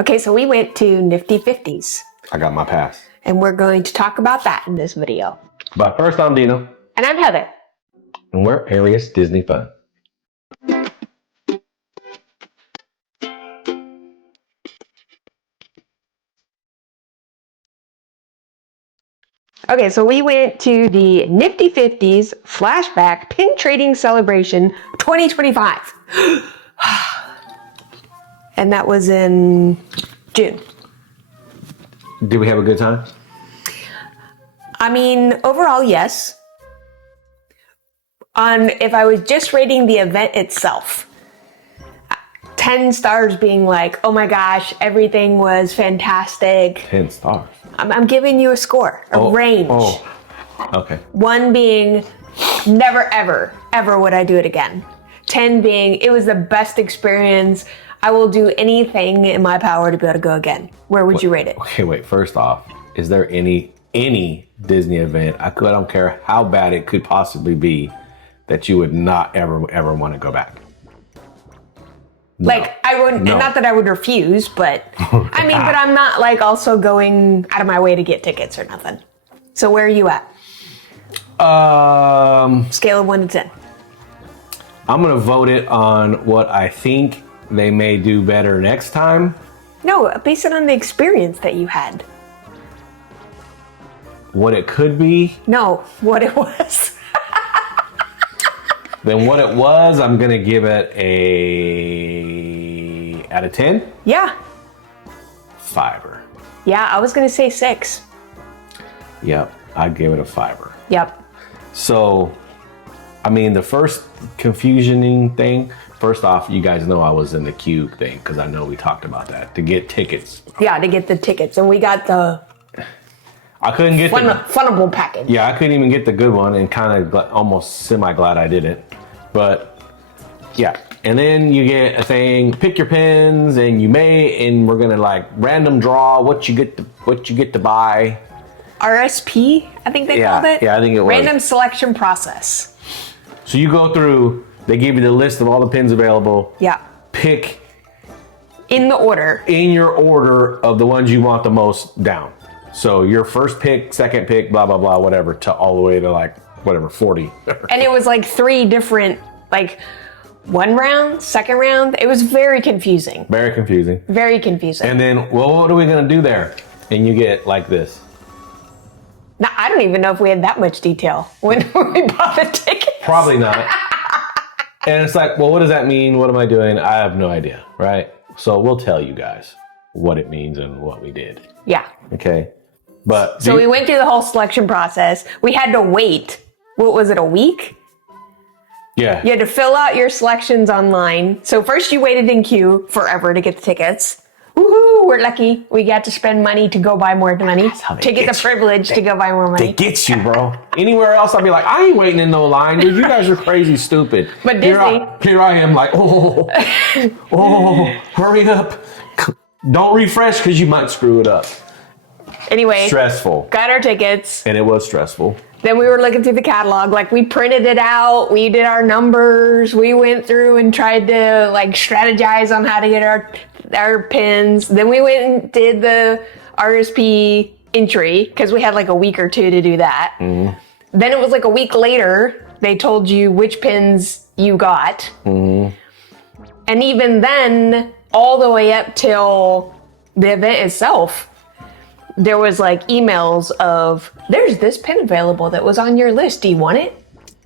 Okay, so we went to Nifty Fifties. I got my pass. And we're going to talk about that in this video. But first, I'm Dino. And I'm Heather. And we're Arius Disney Fun. Okay, so we went to the Nifty Fifties Flashback Pin Trading Celebration 2025. And that was in June. Did we have a good time? I mean, overall, yes. If I was just rating the event itself, 10 stars being like, oh my gosh, everything was fantastic. 10 stars. I'm giving you a score, a range. Oh, okay. 1 being, never, ever would I do it again. 10 being, it was the best experience. I will do anything in my power to be able to go again. Where would you rate it? Okay, wait. First off, is there any Disney event, I don't care how bad it could possibly be, that you would not ever want to go back? No. Like, I wouldn't, No. not that I would refuse, but I mean, but I'm not like also going out of my way to get tickets or nothing. So where are you at? Scale of 1 to 10. I'm going to vote it on what I think they may do better next time. No, base it on the experience that you had. What it could be. No, what it was. Then what it was, I'm going to give it a, out of 10? Yeah. 5-er. Yeah, I was going to say 6. Yep, I'd give it a 5-er. Yep. So, I mean, the first confusioning thing, first off, you guys know I was in the queue thing, because I know we talked about that, to get tickets. Yeah, to get the tickets. And we got the I couldn't get the funnable package. Yeah, I couldn't even get the good one, and kind of almost semi-glad I did it. But, yeah. And then you get a thing, pick your pins, and we're going to like random draw what you get to buy. RSP, I think they called it. Yeah, I think it was. Random selection process. So you go through, they give you the list of all the pins available. Yeah. Pick in your order of the ones you want the most down. So your first pick, second pick, blah, blah, blah, whatever, to all the way to like, whatever, 40. And it was like 3 different, like 1 round, 2nd round. It was very confusing. Very confusing. Very confusing. And then, well, what are we going to do there? And you get like this. Now, I don't even know if we had that much detail when we bought the tickets. Probably not. And it's like, well, what does that mean? What am I doing? I have no idea, right? So we'll tell you guys what it means and what we did. Yeah. Okay. But so we went through the whole selection process. We had to wait. What was it, a week? Yeah. You had to fill out your selections online. So first you waited in queue forever to get the tickets. Woohoo, we're lucky. We got to spend money to go buy more money. To get the privilege to go buy more money. They get you, bro. Anywhere else, I'd be like, I ain't waiting in no line, dude. You guys are crazy stupid. But Disney. Here I am like, hurry up. Don't refresh because you might screw it up. Anyway. Stressful. Got our tickets. And it was stressful. Then we were looking through the catalog. Like, we printed it out. We did our numbers. We went through and tried to like strategize on how to get our pins. Then we went and did the RSP entry because we had like a week or 2 to do that. Mm-hmm. Then it was like a week later, they told you which pins you got. Mm-hmm. And even then, all the way up till the event itself, there was like emails of, there's this pin available that was on your list. Do you want it?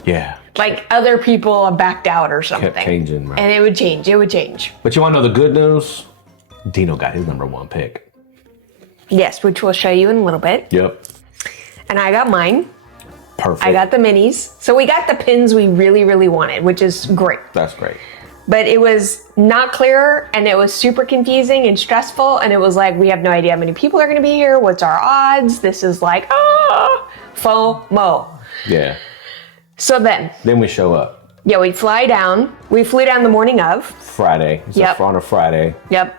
Yeah. Like other people backed out or something. Kept changing, right? And it would change. But you want to know the good news? Dino got his #1 pick. Yes, which we'll show you in a little bit. Yep. And I got mine. Perfect. I got the minis. So we got the pins we really, really wanted, which is great. That's great. But it was not clear, and it was super confusing and stressful, and it was like, we have no idea how many people are going to be here. What's our odds? This is like, FOMO. Yeah. So then we show up. Yeah, we fly down. We flew down the morning of. Friday. Yep. On a Friday. Yep.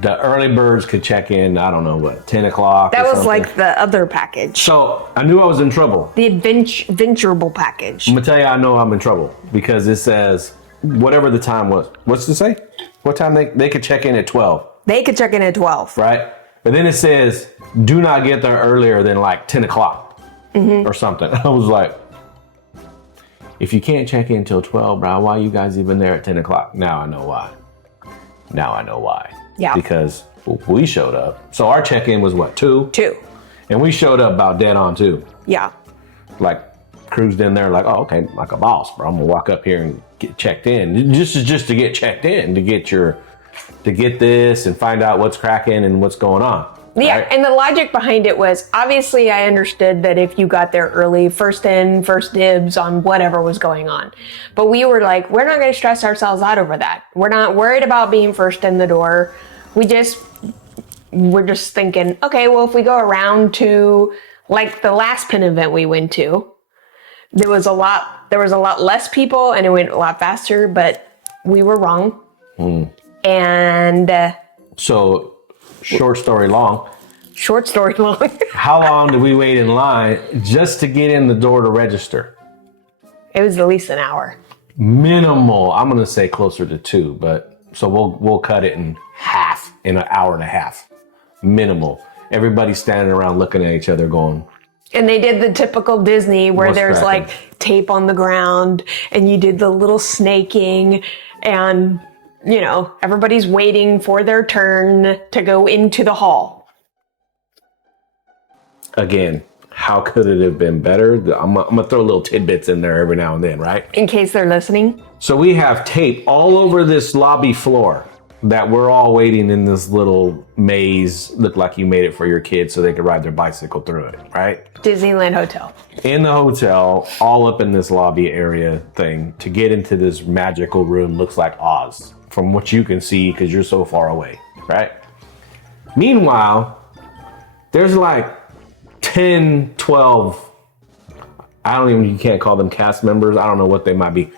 The early birds could check in, I don't know, what, 10 o'clock? That was like the other package. So I knew I was in trouble. The adventurable package. I'm going to tell you I know I'm in trouble because it says whatever the time was. What's it say? What time they could check in at 12? They could check in at 12. Right? But then it says, do not get there earlier than like 10 o'clock or something. I was like, if you can't check in till 12, bro, why are you guys even there at 10 o'clock? Now I know why. Yeah. Because we showed up. So our check-in was what, 2? 2. And we showed up about dead on 2. Yeah. Like, cruised in there like, oh, okay, like a boss, bro. I'm gonna walk up here and get checked in. Just to get checked in, to get this and find out what's cracking and what's going on. Yeah, right? and the logic behind it was, obviously I understood that if you got there early, first in, first dibs on whatever was going on. But we were like, we're not going to stress ourselves out over that. We're not worried about being first in the door. We're just thinking, okay, well, if we go around to like the last pin event we went to, there was a lot less people and it went a lot faster, but we were wrong. And so short story long, how long did we wait in line just to get in the door to register? It was at least an hour. Minimal. I'm going to say closer to 2, but so we'll cut it in half, in an hour and a half. Minimal. Everybody's standing around looking at each other going. And they did the typical Disney where there's cracking? like tape on the ground and you did the little snaking and, you know, everybody's waiting for their turn to go into the hall. Again, how could it have been better? I'm going to throw little tidbits in there every now and then, right? In case they're listening. So we have tape all over this lobby floor that we're all waiting in this little maze. Looked like you made it for your kids so they could ride their bicycle through it, right? Disneyland Hotel. In the hotel, all up in this lobby area thing to get into this magical room. Looks like Oz from what you can see because you're so far away, right? Meanwhile, there's like 10, 12, you can't call them cast members. I don't know what they might be.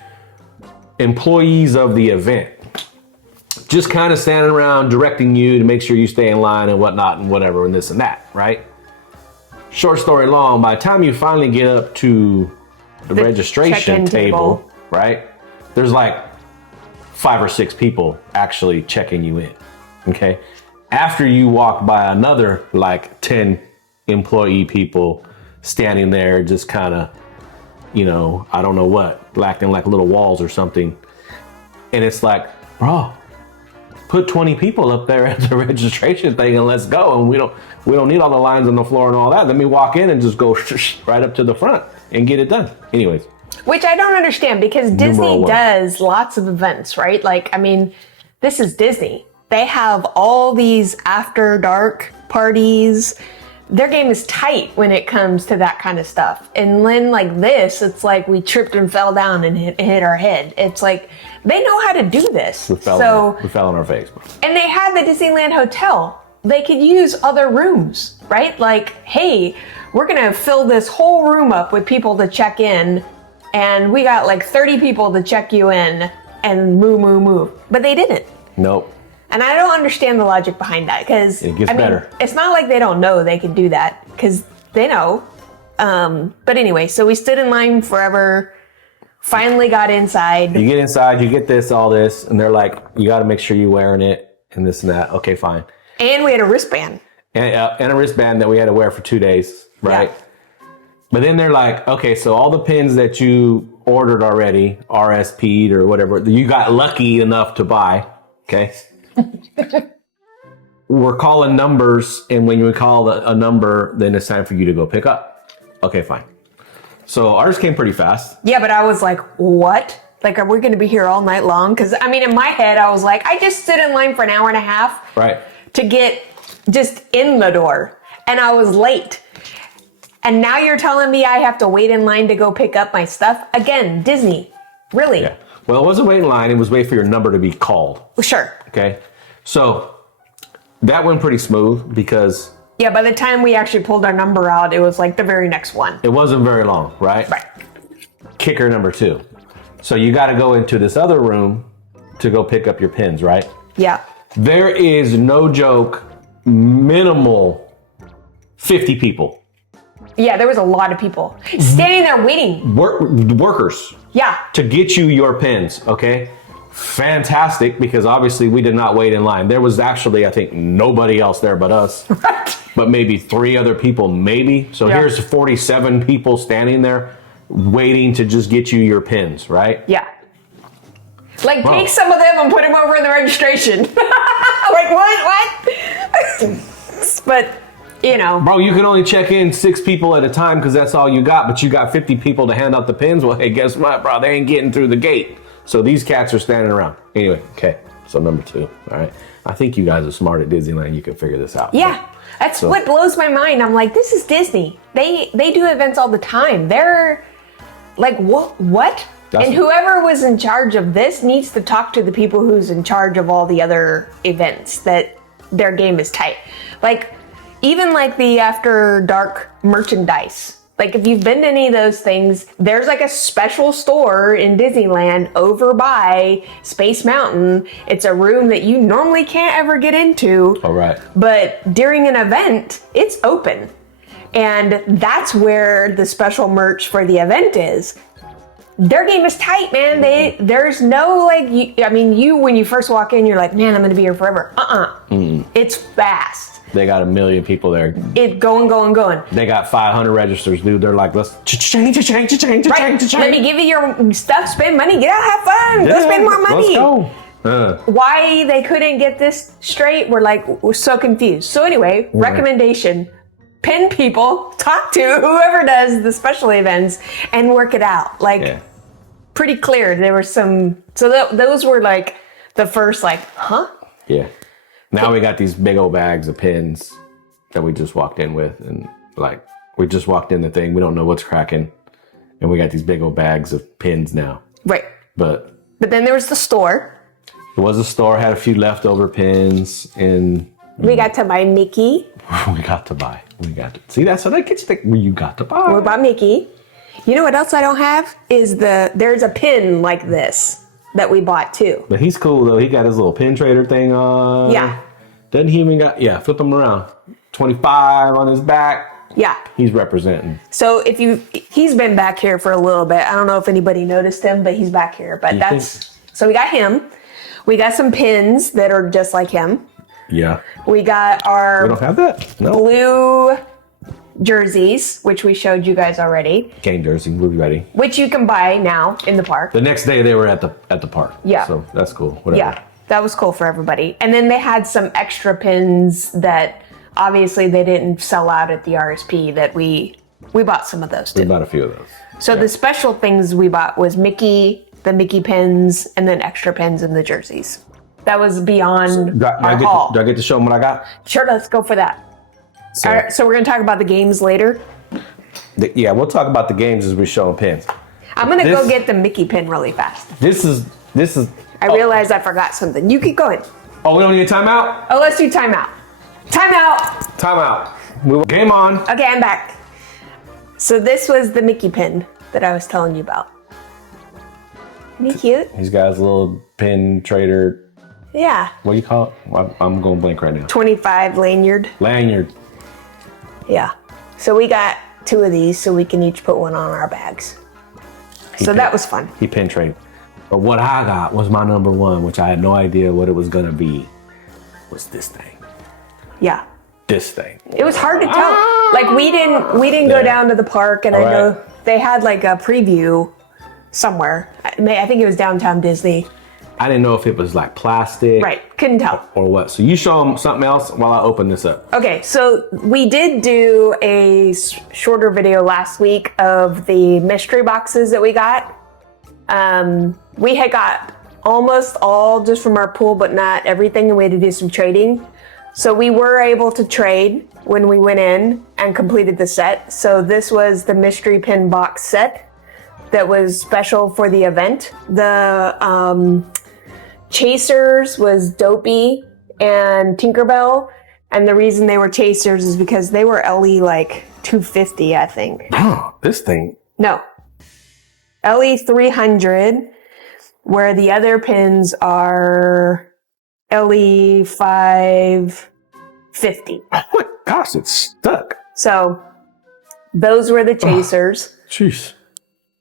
Employees of the event. Just kind of standing around directing you to make sure you stay in line and whatnot and whatever and this and that, right? Short story long, by the time you finally get up to the registration check-in table, right? There's like 5 or 6 people actually checking you in, okay? After you walk by another like 10 employee people standing there just kind of, you know, I don't know what, acting like little walls or something. And it's like, bro, put 20 people up there at the registration thing and let's go. And we don't need all the lines on the floor and all that. Let me walk in and just go right up to the front and get it done. Anyways. Which I don't understand because Disney does lots of events, right? Like, I mean, this is Disney. They have all these after dark parties. Their game is tight when it comes to that kind of stuff. And then like this, it's like we tripped and fell down and hit our head. It's like, they know how to do this. We fell on our face. And they had the Disneyland Hotel. They could use other rooms, right? Like, hey, we're going to fill this whole room up with people to check in. And we got like 30 people to check you in and move. But they didn't. Nope. And I don't understand the logic behind that because it gets better. It's not like they don't know they can do that because they know. But anyway, so we stood in line forever, finally got inside. You get inside, you get all this, and they're like, you got to make sure you're wearing it and this and that. Okay, fine. And we had a wristband. And a wristband that we had to wear for 2 days, right? Yeah. But then they're like, okay, so all the pins that you ordered already, RSP'd or whatever, you got lucky enough to buy, okay? We're calling numbers, and when we call a number, then it's time for you to go pick up. Okay, fine. So ours came pretty fast. Yeah, but I was like, what? Like, are we going to be here all night long? Because, I mean, in my head, I was like, I just stood in line for an hour and a half to get just in the door, and I was late. And now you're telling me I have to wait in line to go pick up my stuff? Again, Disney. Really? Yeah. Well, it wasn't wait in line. It was wait for your number to be called. Sure. Okay. So that went pretty smooth because... Yeah, by the time we actually pulled our number out, it was like the very next one. It wasn't very long, right? Right. Kicker number 2. So you got to go into this other room to go pick up your pins, right? Yeah. There is no joke, minimal 50 people. Yeah, there was a lot of people standing there waiting. Workers. Yeah. To get you your pins, okay? fantastic because obviously we did not wait in line. There was actually, I think, nobody else there but us. Right. But maybe 3 other people, maybe. So here's 47 people standing there waiting to just get you your pins, right? Yeah. Like, take some of them and put them over in the registration. Like, what? But, you know. Bro, you can only check in 6 people at a time because that's all you got, but you got 50 people to hand out the pins. Well, hey, guess what, bro? They ain't getting through the gate. So these cats are standing around. Anyway, okay. So number 2, all right. I think you guys are smart at Disneyland. You can figure this out. Yeah. That's what blows my mind. I'm like, this is Disney. They do events all the time. They're like, what? And whoever was in charge of this needs to talk to the people who's in charge of all the other events that their game is tight. Like, even like the After Dark merchandise. Like, if you've been to any of those things, there's like a special store in Disneyland over by Space Mountain. It's a room that you normally can't ever get into. All right. But during an event, it's open. And that's where the special merch for the event is. Their game is tight, man. There's no like, when you first walk in, you're like, man, I'm going to be here forever. It's fast. They got 1 million people there. It going. They got 500 registers, dude. They're like, let's change. Let me give you your stuff, spend money, get out, have fun, go spend more money. Let's go. Why they couldn't get this straight, we're so confused. So anyway, recommendation, pin people, talk to whoever does the special events and work it out. Like, pretty clear. There were some, those were like the first like, huh? Yeah. Now we got these big old bags of pins that we just walked in with, and like we just walked in the thing. We don't know what's cracking, and we got these big old bags of pins now. Right. But then there was the store. It was a store, had a few leftover pins, and we got to buy Mickey. See, that's how that gets you got to buy. We bought Mickey. You know what else I don't have is there's a pin like this that we bought too. But he's cool though. He got his little pin trader thing on. Yeah. Doesn't he even flip him around. 25 on his back. Yeah. He's representing. So he's been back here for a little bit. I don't know if anybody noticed him, but he's back here. But so we got him. We got some pins that are just like him. Yeah. We got our we don't have that? No. Blue jerseys, which we showed you guys already. Game jersey, blue ready. Which you can buy now in the park. The next day they were at the park. Yeah. So that's cool. Whatever. Yeah. That was cool for everybody. And then they had some extra pins that obviously they didn't sell out at the RSP that we bought some of those too. We bought a few of those. So the special things we bought was Mickey, the Mickey pins, and then extra pins in the jerseys. That was beyond our haul. Do I get to show them what I got? Sure, let's go for that. So, all right, so we're going to talk about the games later. We'll talk about the games as we show them pins. I'm going to go get the Mickey pin really fast. This is. I realized I forgot something. You keep going. Oh, we don't need a timeout? Oh, let's do timeout. Timeout. Game on. Okay, I'm back. So this was the Mickey pin that I was telling you about. Isn't he cute? He's got his little pin trader. Yeah. What do you call it? I'm going blank right now. 25 lanyard. Lanyard. Yeah. So we got 2 of these so we can each put one on our bags. That was fun. He pin traded. But what I got was my number 1, which I had no idea what it was going to be, was this thing. Yeah. This thing. It was hard to tell. Like we didn't go down to the park, and I know they had like a preview somewhere. I think it was downtown Disney. I didn't know if it was like plastic. Right. Couldn't tell. Or what. So you show them something else while I open this up. Okay. So we did do a shorter video last week of the mystery boxes that we got. We had got almost all just from our pool, but not everything, and we had to do some trading. So we were able to trade when we went in and completed the set. So this was the mystery pin box set that was special for the event. The chasers was Dopey and Tinkerbell, and the reason they were chasers is because they were LE like 250, I think. Oh, this thing. No. LE 300, where the other pins are LE 550. Oh my gosh, it's stuck. So those were the chasers. Jeez.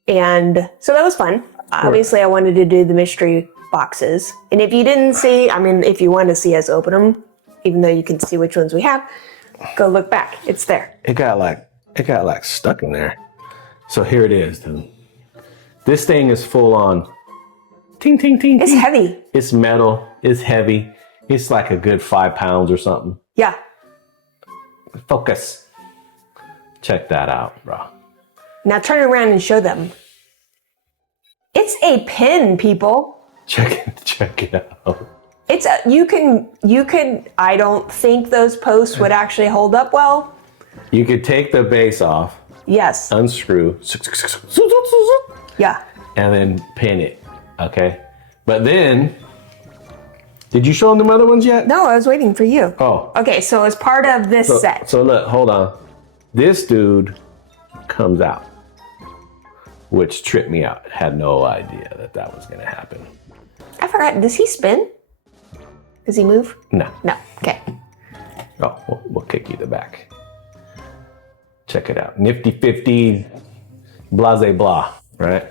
And so that was fun. Obviously, I wanted to do the mystery boxes. And if you didn't see, I mean, if you want to see us open them, even though you can see which ones we have, go look back. It's there. It got like stuck in there. So here it is, dude. This thing is full on. Ting, ting, ting, It's ting. heavy. It's metal. It's heavy. It's like a good 5 pounds or something. Yeah. Focus. Check that out, bro. Now turn around and show them. It's a pin, people. Check it out. It's a, you can, I don't think those posts would actually hold up well. You could take the base off, Yes. unscrew, Yeah. and then pin it, okay? But then, did you show them the other ones yet? No, I was waiting for you. Oh. Okay, so as part of this set. So look, hold on. This dude comes out, which tripped me out. Had no idea that was gonna happen. I forgot, does he spin? Does he move? No. No, okay. Oh, we'll kick you the back. Check it out. Nifty 50, blase blah, right?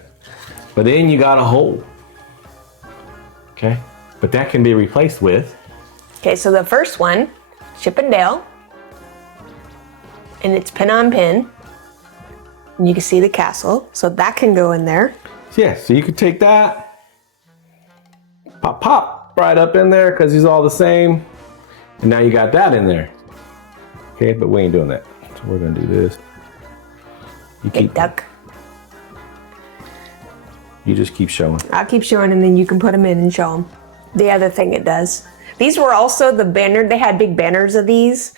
But then you got a hole. Okay? But that can be replaced with. Okay, so the first one, Chip and Dale. And it's pin on pin. And you can see the castle. So that can go in there. Yeah, so you could take that, pop right up in there because he's all the same. And now you got that in there. Okay, but we ain't doing that. So we're gonna do this. You Big duck. You just keep showing. I'll keep showing and then you can put them in and show them. The other thing it does. These were also the banner. They had big banners of these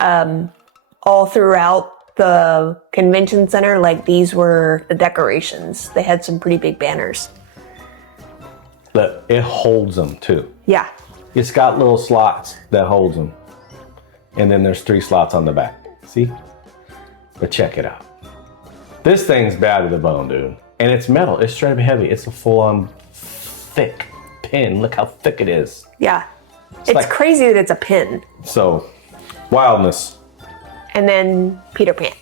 all throughout the convention center. Like these were the decorations. They had some pretty big banners. Look, it holds them too. Yeah. It's got little slots that holds them. And then there's 3 slots on the back. See? But check it out. This thing's bad to the bone, dude. And it's metal. It's straight up heavy. It's a full-on thick pin. Look how thick it is. Yeah. It's like- crazy that it's a pin. So, wildness. And then Peter Pan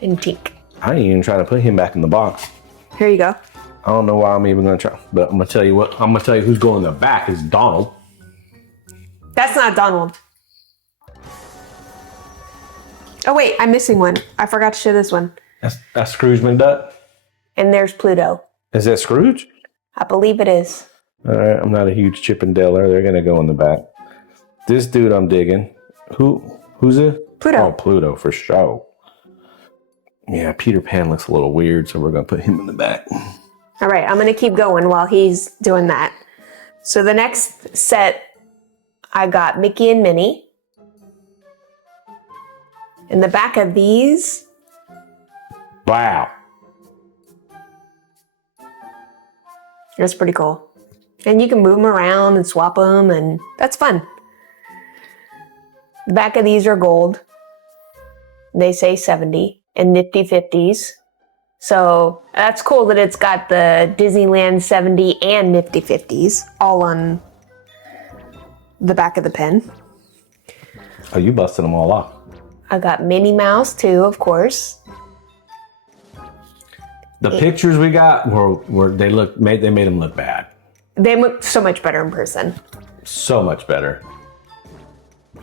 and Tink. I ain't even trying to put him back in the box. Here you go. I don't know why I'm even gonna try. But I'm gonna tell you what. I'm gonna tell you who's going in the back is Donald. That's not Donald. Oh wait, I'm missing one. I forgot to show this one. That's Scrooge McDuck. And there's Pluto. Is that Scrooge? I believe it is. All right, I'm not a huge Chip and Daleer. They're gonna go in the back. This dude I'm digging. Who's it? Pluto. Oh, Pluto for sure. Yeah, Peter Pan looks a little weird, so we're gonna put him in the back. All right, I'm gonna keep going while he's doing that. So the next set, I got Mickey and Minnie. In the back of these, Wow. that's pretty cool. And you can move them around and swap them, and that's fun. The back of these are gold. They say 70 and Nifty 50s. So that's cool that it's got the Disneyland 70 and Nifty 50s all on the back of the pin. Oh, you busted them all off. I got Minnie Mouse too, of course. The pictures we got were they made them look bad. They look so much better in person. So much better.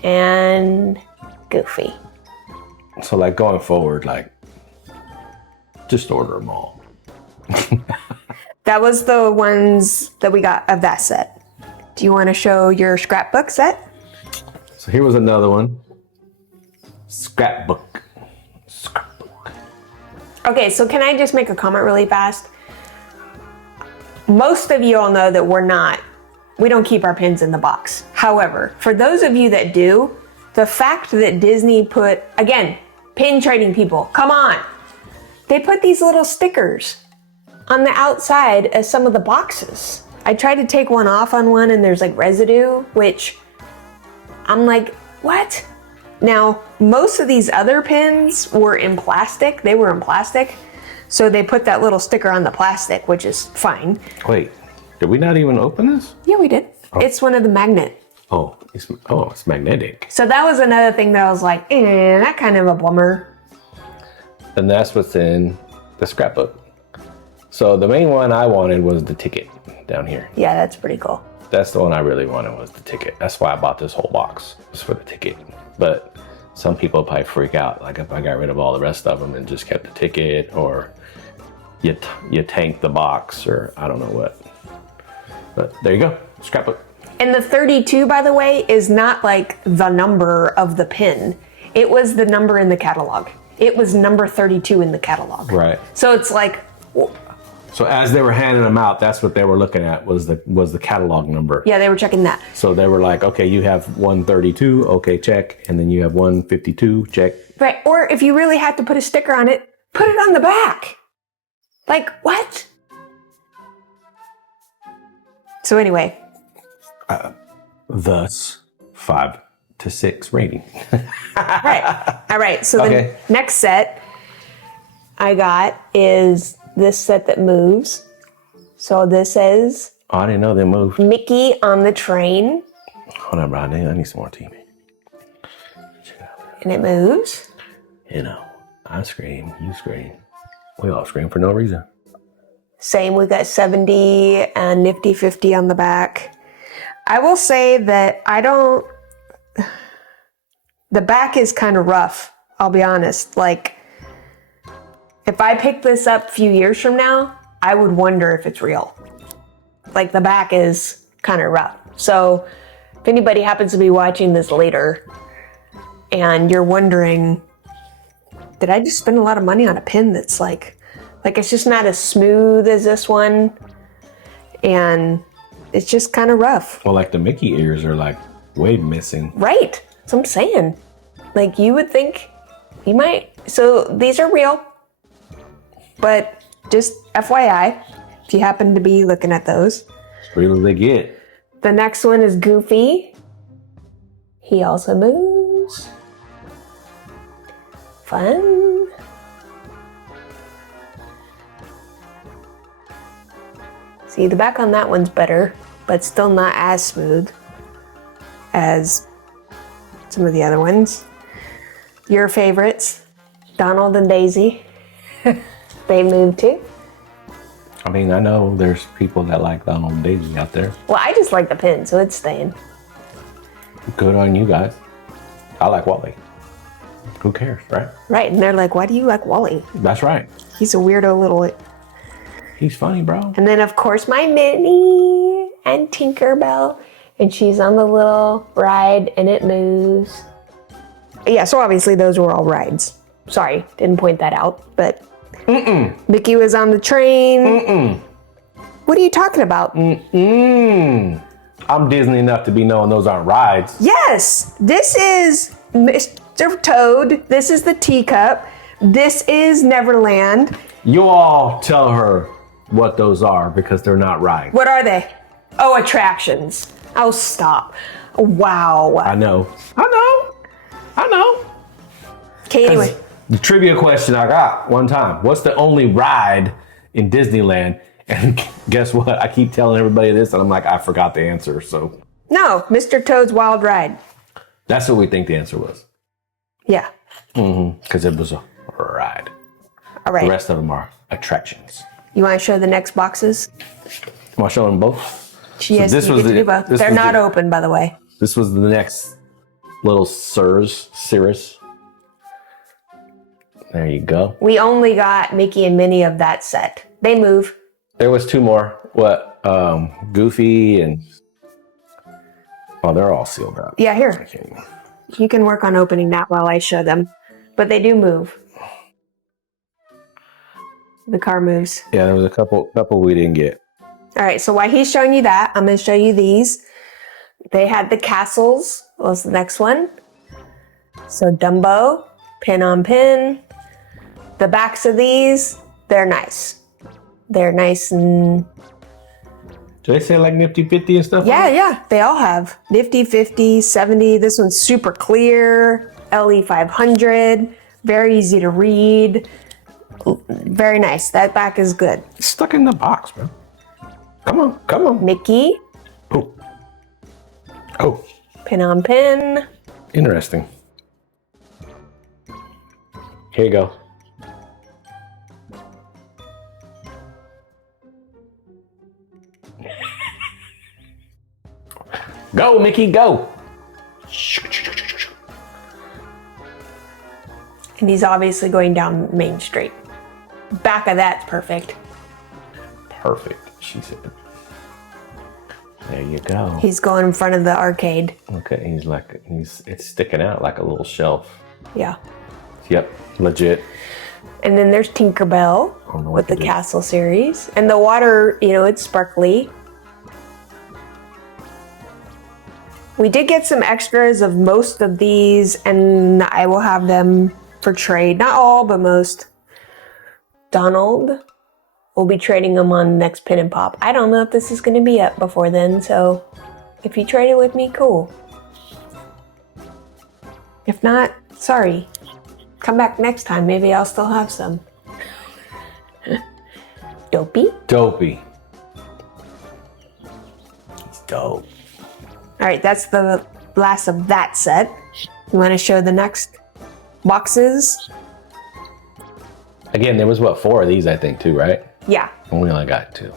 And Goofy. So like going forward, like just order them all. That was the ones that we got of that set. Do you want to show your scrapbook set? So here was another one. Scrapbook. Okay, so can I just make a comment really fast? Most of you all know that we don't keep our pins in the box. However, for those of you that do, the fact that Disney put, again, pin trading people, come on. They put these little stickers on the outside of some of the boxes. I tried to take one off on one and there's like residue, which I'm like, what? Now, most of these other pins were in plastic. They were in plastic. So they put that little sticker on the plastic, which is fine. Wait, did we not even open this? Yeah, we did. Oh. It's one of the magnet. It's magnetic. So that was another thing that I was like, that kind of a bummer. And that's what's in the scrapbook. So the main one I wanted was the ticket down here. Yeah, that's pretty cool. That's the one I really wanted, was the ticket. That's why I bought this whole box, was for the ticket. But some people probably freak out, like if I got rid of all the rest of them and just kept the ticket, or you tank the box, or I don't know what. But there you go, scrapbook. And the 32, by the way, is not like the number of the pin. It was the number in the catalog. It was number 32 in the catalog. Right. So it's like... So as they were handing them out, that's what they were looking at, was the catalog number. Yeah, they were checking that. So they were like, okay, you have 132, okay, check. And then you have 152, check. Right, or if you really had to put a sticker on it, put it on the back. Like, what? So anyway. Thus, 5 to 6 rating. Right. All right, so Okay. the next set I got is this set that moves. So this is Oh, I didn't know they moved. Mickey on the train. Hold on, bro. I need some more TV. And it moves. You know, I scream, you scream. We all scream for no reason. Same, we got 70 and Nifty 50 on the back. I will say that the back is kind of rough, I'll be honest. Like, if I pick this up a few years from now, I would wonder if it's real. Like, the back is kind of rough. So, if anybody happens to be watching this later and you're wondering, did I just spend a lot of money on a pin that's like it's just not as smooth as this one, and it's just kind of rough. Well, like the Mickey ears are like way missing. Right. That's what I'm saying. Like, you would think you might. So these are real, but just FYI, if you happen to be looking at those. As real as they get. The next one is Goofy. He also moves. Fun. See, the back on that one's better, but still not as smooth as some of the other ones. Your favorites, Donald and Daisy. They move too. I mean, I know there's people that like Donald and Daisy out there. Well, I just like the pin, so it's staying. Good on you guys. I like Wally. Who cares, right? Right, and they're like, why do you like Wally? That's right. He's a weirdo little... He's funny, bro. And then, of course, my Minnie and Tinkerbell. And she's on the little ride, and it moves. Yeah, so obviously those were all rides. Sorry, didn't point that out, but... Mickey was on the train. What are you talking about? I'm Disney enough to be knowing those aren't rides. Yes, this is Mr. Toad. This is the teacup. This is Neverland. You all tell her what those are, because they're not rides. What are they? Oh, attractions. Oh, stop. Wow. I know. Okay, anyway. The trivia question I got one time: what's the only ride in Disneyland? And guess what? I keep telling everybody this, and I'm like, I forgot the answer. So No, Mr. Toad's Wild Ride. that's what we think the answer was. Yeah. Because it was a ride. All right. The rest of them are attractions. You want to show the next boxes? Want to show them both? Yes, this you was get to the- do both. this They're was not the- open, by the way. This was the next little Cirrus. There you go. We only got Mickey and Minnie of that set. They move. There was two more. What? Goofy and... Oh, they're all sealed up. Yeah, here. You can work on opening that while I show them. But they do move. The car moves. Yeah, there was a couple we didn't get. All right, so while he's showing you that, I'm going to show you these. They had the castles. What was the next one? So Dumbo, pin on pin. The backs of these, they're nice. They're nice and... Do they say like Nifty 50 and stuff? Yeah, they all have. Nifty 50, 70. This one's super clear. LE 500. Very easy to read. Very nice. That back is good. It's stuck in the box, man. Come on. Mickey, Oh, pin on pin. interesting. Here you go. Go, Mickey, go. And he's obviously going down Main Street. Back of that's perfect. Perfect, she said. There you go. He's going in front of the arcade. Okay, it's sticking out like a little shelf. Yeah. Yep, legit. And then there's Tinkerbell with the Castle series. And the water, it's sparkly. We did get some extras of most of these, and I will have them for trade. Not all, but most. Donald. We'll be trading them on next Pin and Pop. I don't know if this is going to be up before then, so if you trade it with me, cool. If not, sorry. Come back next time. Maybe I'll still have some. Dopey. Dopey. It's dope. All right, that's the last of that set. You want to show the next boxes? Again, there was 4 of these, I think, too, right? Yeah. And we only got 2.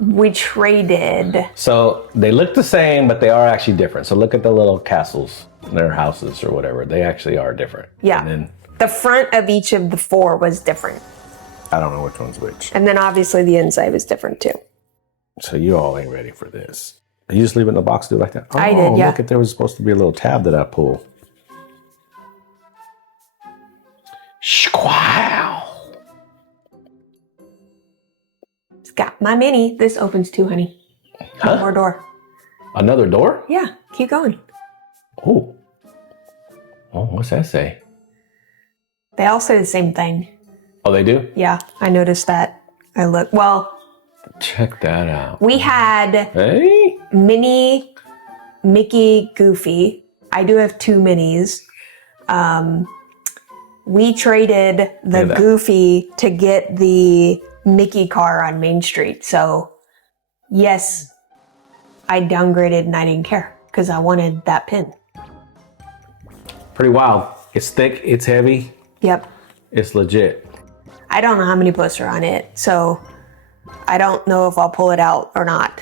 We traded. So they look the same, but they are actually different. So look at the little castles, their houses or whatever. They actually are different. Yeah. And then the front of each of the 4 was different. I don't know which one's which. And then obviously the inside was different too. So you all ain't ready for this. You just leave it in the box, do it like that? Oh, I did, yeah. Look at, there was supposed to be a little tab that I pull. Wow. It's got my mini. This opens too, honey. One more door. Another door? Yeah, keep going. Oh. Oh, what's that say? They all say the same thing. Oh, they do? Yeah, I noticed that. Well, check that out. We had Hey? Minnie, Mickey, Goofy. I do have 2 minis. We traded the Goofy to get the Mickey car on Main Street. So, yes, I downgraded and I didn't care because I wanted that pin. Pretty wild. It's thick, it's heavy, Yep. it's legit. I don't know how many posts are on it, so I don't know if I'll pull it out or not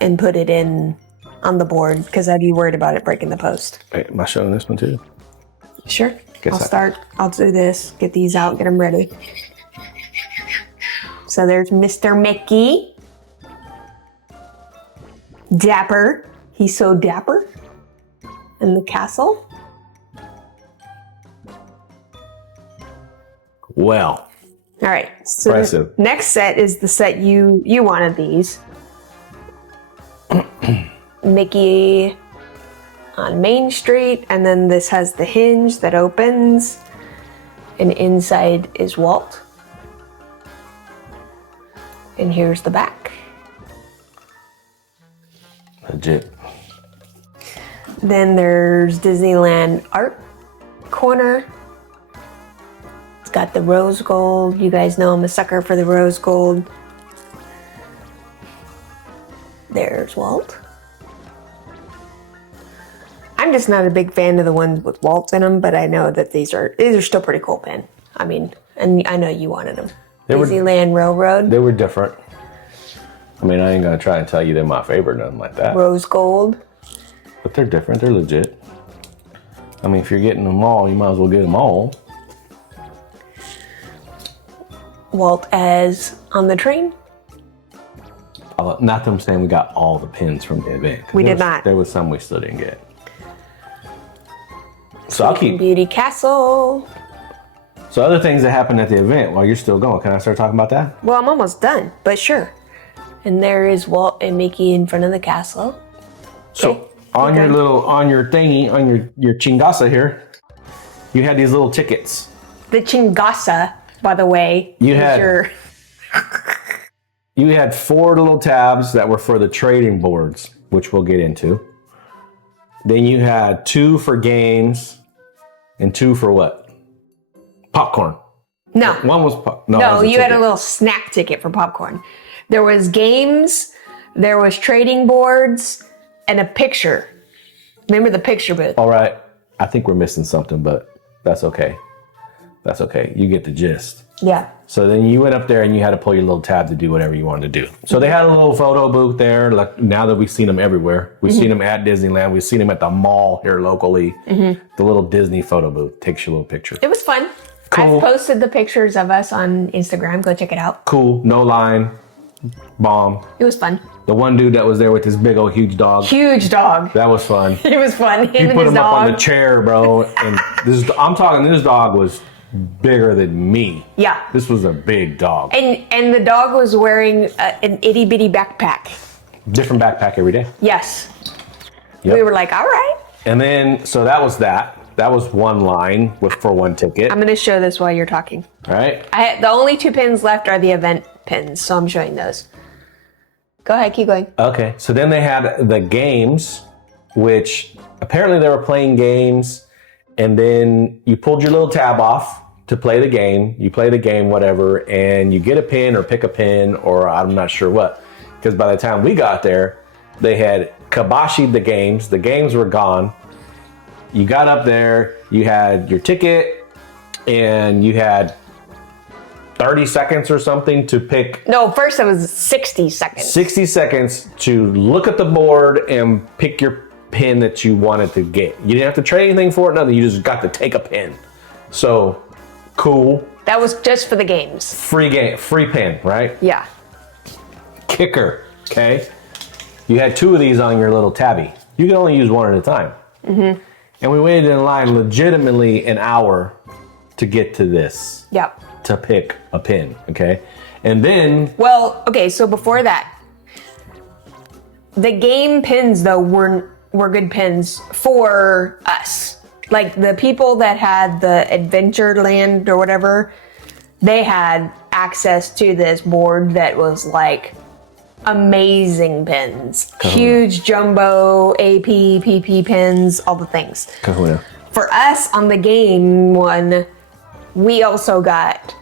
and put it in on the board because I'd be worried about it breaking the post. Wait, am I showing this one too? Sure. I'll do this, get these out, get them ready. So there's Mr. Mickey. Dapper. He's so dapper. In the castle. Well. All right. So impressive. The next set is the set you wanted these. Mickey on Main Street, and then this has the hinge that opens, and inside is Walt. And here's the back. Legit. Then there's Disneyland Art Corner. It's got the rose gold. You guys know I'm a sucker for the rose gold. There's Walt. I'm just not a big fan of the ones with Waltz in them, but I know that these are still pretty cool pen. I mean, and I know you wanted them. Disneyland Railroad. They were different. I mean, I ain't gonna try and tell you they're my favorite, nothing like that. Rose gold. But they're different, they're legit. I mean, if you're getting them all, you might as well get them all. Walt as on the train. Not them saying we got all the pins from the event. We did not. There was some we still didn't get. So I'll keep. Beauty Castle. So other things that happened at the event while you're still going, can I start talking about that? Well, I'm almost done, but sure. And there is Walt and Mickey in front of the castle. So Okay. on your thingy, on your chingasa here, you had these little tickets. The Chingasa, by the way, You is had- your You had 4 little tabs that were for the trading boards, which we'll get into. Then you had 2 for games and 2 for what? Popcorn. No. One was No, that was you had a ticket. little snack ticket for popcorn. There was games, there was trading boards, and a picture. Remember the picture booth? All right. I think we're missing something, but that's okay. That's okay. You get the gist. Yeah. So then you went up there and you had to pull your little tab to do whatever you wanted to do. So they had a little photo booth there. Like now that we've seen them everywhere, we've seen them at Disneyland. We've seen them at the mall here locally. The little Disney photo booth takes your little picture. It was fun. Cool. I've posted the pictures of us on Instagram. Go check it out. Cool. No line. Bomb. It was fun. The one dude that was there with this big old huge dog. Huge dog. That was fun. It was fun. He put him up on the chair, bro. And I'm talking, this dog was bigger than me. Yeah. This was a big dog. And the dog was wearing an itty bitty backpack. Different backpack every day. Yes. Yep. We were like, all right. And then, so that was that. That was one line for one ticket. I'm going to show this while you're talking. All right. The only 2 pins left are the event pins, so I'm showing those. Go ahead, keep going. Okay. So then they had the games, which apparently they were playing games, and then you pulled your little tab off to play the game. You play the game, whatever, and you get a pin or pick a pin, or I'm not sure what. Because by the time we got there, they had kiboshied the games. The games were gone. You got up there, you had your ticket, and you had 30 seconds or something to pick. No, first it was 60 seconds. 60 seconds to look at the board and pick your pin that you wanted to get. You didn't have to trade anything for it, nothing. You just got to take a pin. So, cool. That was just for the games. Free game, free pin, right? Yeah. Kicker, okay? You had 2 of these on your little tabby. You can only use 1 at a time. And we waited in line legitimately an hour to get to this. Yep. To pick a pin, okay? And then... Well, okay, so before that, the game pins, though, were good pins for us. Like, the people that had the Adventureland or whatever, they had access to this board that was, like, amazing pins. Huge jumbo AP, PP pins, all the things. Kahuna. For us on the game one, we also got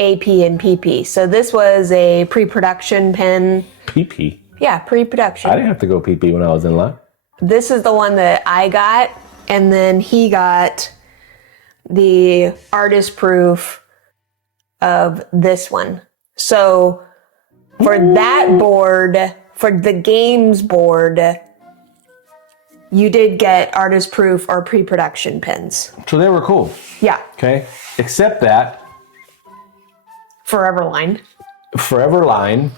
AP and PP. So this was a pre-production pin. PP? Yeah, pre-production. I didn't have to go PP when I was in line. This is the one that I got, and then he got the artist proof of this one. So for that board, for the games board, you did get artist proof or pre-production pins. So they were cool. Yeah. Okay. Except that Forever line. Forever line,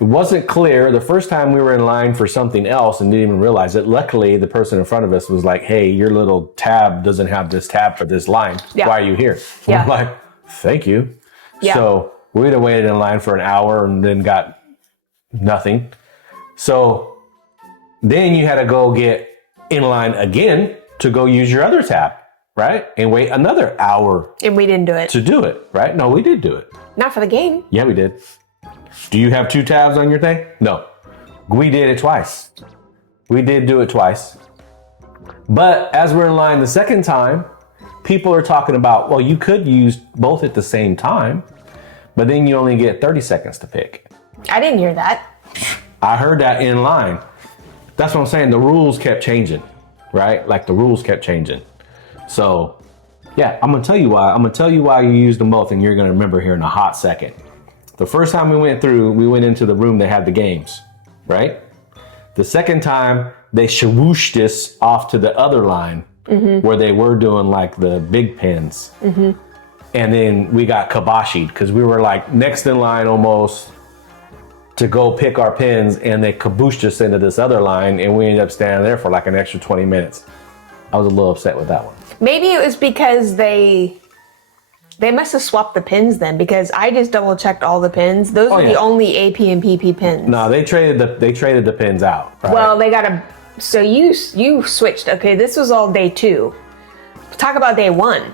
it wasn't clear. The first time we were in line for something else and didn't even realize it. Luckily, the person in front of us was like, hey, your little tab doesn't have this tab for this line. Yeah. Why are you here? Yeah. We're like, thank you. Yeah. So we'd have waited in line for an hour and then got nothing. So then you had to go get in line again to go use your other tab, right? And wait another hour And we didn't do it. to do it, right? No, we did do it. Not for the game. Yeah, we did. Do you have 2 tabs on your thing? No. We did it twice. We did do it twice. But as we're in line the second time, people are talking about, well, you could use both at the same time, but then you only get 30 seconds to pick. I didn't hear that. I heard that in line. That's what I'm saying. The rules kept changing, right? Like the rules kept changing. So, yeah, I'm gonna tell you why. I'm gonna tell you why you used them both, and you're gonna remember here in a hot second. The first time we went through, we went into the room that had the games, right? The second time, they shawooshed us off to the other line where they were doing like the big pins. And then we got kiboshied because we were like next in line almost to go pick our pins, and they kabooshed us into this other line, and we ended up standing there for like an extra 20 minutes. I was a little upset with that one. Maybe it was because they must have swapped the pins then, because I just double checked all the pins. Those are the only AP and PP pins. No, they traded the pins out. Right? Well, they got so you switched. Okay, this was all day 2. Talk about day 1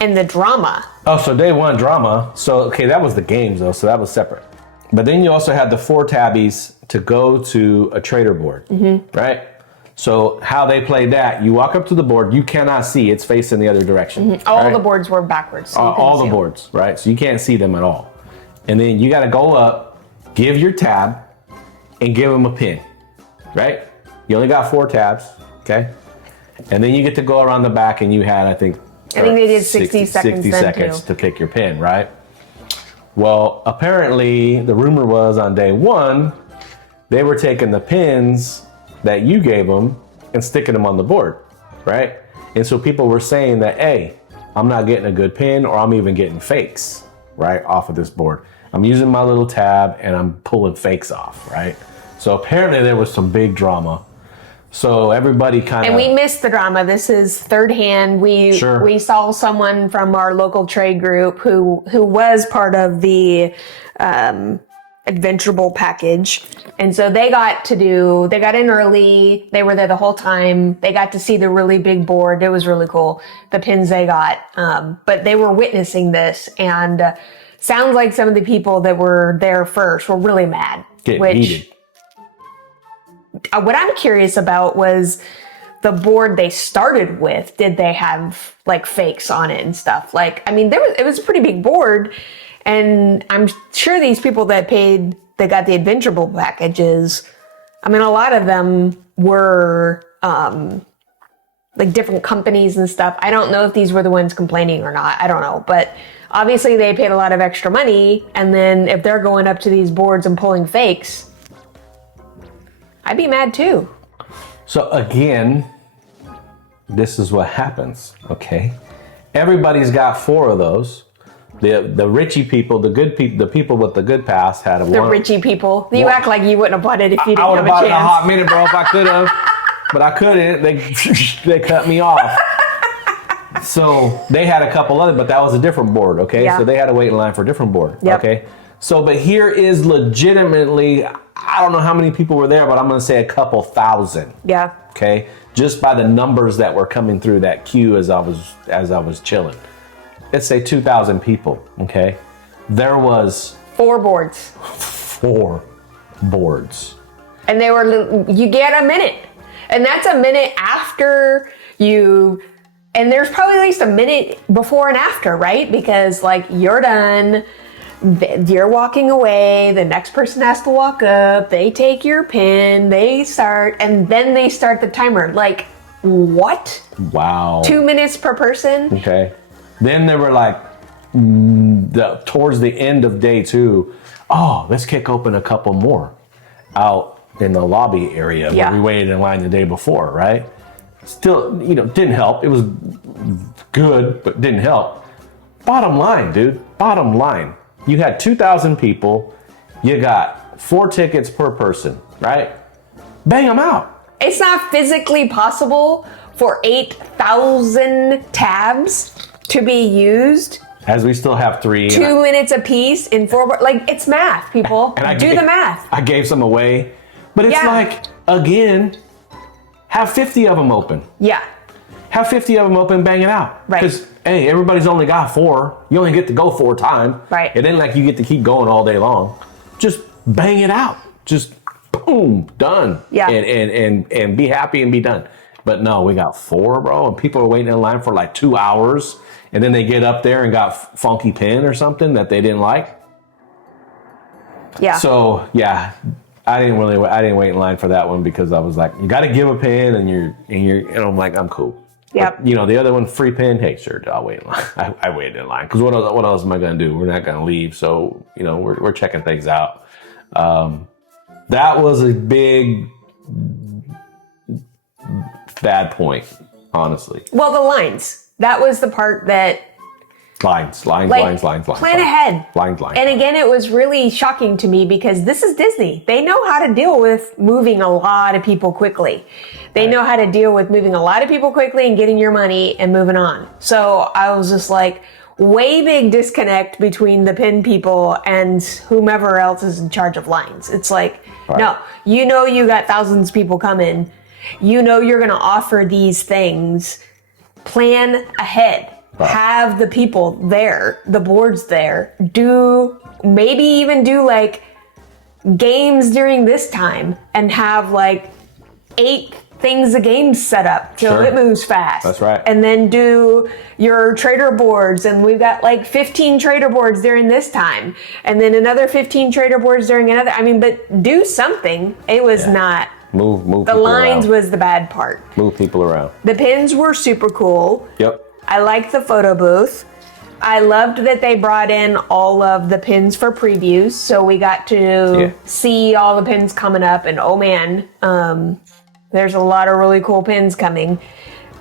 and the drama. Oh, so day 1 drama. So, okay, that was the games though, so that was separate. But then you also had the 4 tabbies to go to a trader board, right? So how they played that, you walk up to the board, you cannot see, it's facing the other direction. All the boards were backwards. So all the boards, right? So you can't see them at all. And then you got to go up, give your tab, and give them a pin, right? You only got 4 tabs, okay? And then you get to go around the back, and you had, I think they did 60 seconds then, seconds too. to pick your pin, right? Well, apparently the rumor was on day one, they were taking the pins that you gave them and sticking them on the board, right? And so people were saying that, hey, I'm not getting a good pin, or I'm even getting fakes, right, off of this board. I'm using my little tab and I'm pulling fakes off, right? So apparently there was some big drama. So everybody kind of... And we missed the drama. This is third hand. We saw someone from our local trade group who was part of the Adventurable package. And so they got in early. They were there the whole time. They got to see the really big board. It was really cool, the pins they got. But they were witnessing this, and sounds like some of the people that were there first were really mad. Getting heated. What I'm curious about was the board they started with. Did they have like fakes on it and stuff? Like, I mean, it was a pretty big board, and I'm sure these people that got the Adventurable packages, I mean, a lot of them were like different companies and stuff. I don't know if these were the ones complaining or not. I don't know, but obviously they paid a lot of extra money, and then if they're going up to these boards and pulling fakes, I'd be mad too. So again, this is what happens, okay? Everybody's got 4 of those. The richie people, the good people, the people with the good pass had The richie people. You act like you wouldn't have bought it if you didn't have a chance. I would have bought it in a hot minute, bro, if I could have. But I couldn't. They cut me off. So they had a couple other, but that was a different board, okay? Yeah. So they had to wait in line for a different board, Yep. okay? So, but here is legitimately, I don't know how many people were there, but I'm going to say a couple thousand. Yeah. Okay, just by the numbers that were coming through that queue as I was chilling. Let's say 2,000 people. Okay, there was 4 boards. 4 boards, and you get a minute, and that's a minute after you. And there's probably at least a minute before and after, right? Because like you're done. You're walking away, the next person has to walk up, they take your pin, they start, and then they start the timer. Like, what? Wow. 2 minutes per person? Okay. Then they were like, towards the end of day 2, let's kick open a couple more out in the lobby area where we waited in line the day before, right? Still, didn't help. It was good, but didn't help. Bottom line, dude, bottom line. You had 2,000 people. You got 4 tickets per person, right? Bang them out. It's not physically possible for 8,000 tabs to be used. As we still have 3. 2 minutes apiece in 4. Like, it's math, people. Do the math. I gave some away. But it's like, again, have 50 of them open. Yeah. Have 50 of them open, bang it out. Right. Because, hey, everybody's only got 4. You only get to go 4 times. Right. It ain't like you get to keep going all day long. Just bang it out. Just boom, done. Yeah. And be happy and be done. But no, we got 4, bro. And people are waiting in line for like 2 hours. And then they get up there and got funky pin or something that they didn't like. Yeah. So, yeah. I didn't wait in line for that one because I was like, you got to give a pin and I'm like, I'm cool. Yep. But, the other one, free pin. Hey, sure, I'll wait in line. I waited in line because what else am I going to do? We're not going to leave, so we're checking things out. That was a big bad point, honestly. Well, the lines. That was the part that. Lines. Plan ahead. Lines. And again, it was really shocking to me because this is Disney. They know how to deal with moving a lot of people quickly. They know how to deal with moving a lot of people quickly and getting your money and moving on. So I was just like, way big disconnect between the pin people and whomever else is in charge of lines. It's like, no, you got thousands of people coming. You're going to offer these things. Plan ahead. Have the people there, the boards there. Maybe even do like games during this time and have like 8 things a game set up so it moves fast. That's right. And then do your trader boards, and we've got like 15 trader boards during this time, and then another 15 trader boards during another. I mean, but do something. It was not. Move. The lines was the bad part. Move people around. The pins were super cool. Yep. I liked the photo booth. I loved that they brought in all of the pins for previews, so we got to see all the pins coming up, and oh man, there's a lot of really cool pins coming.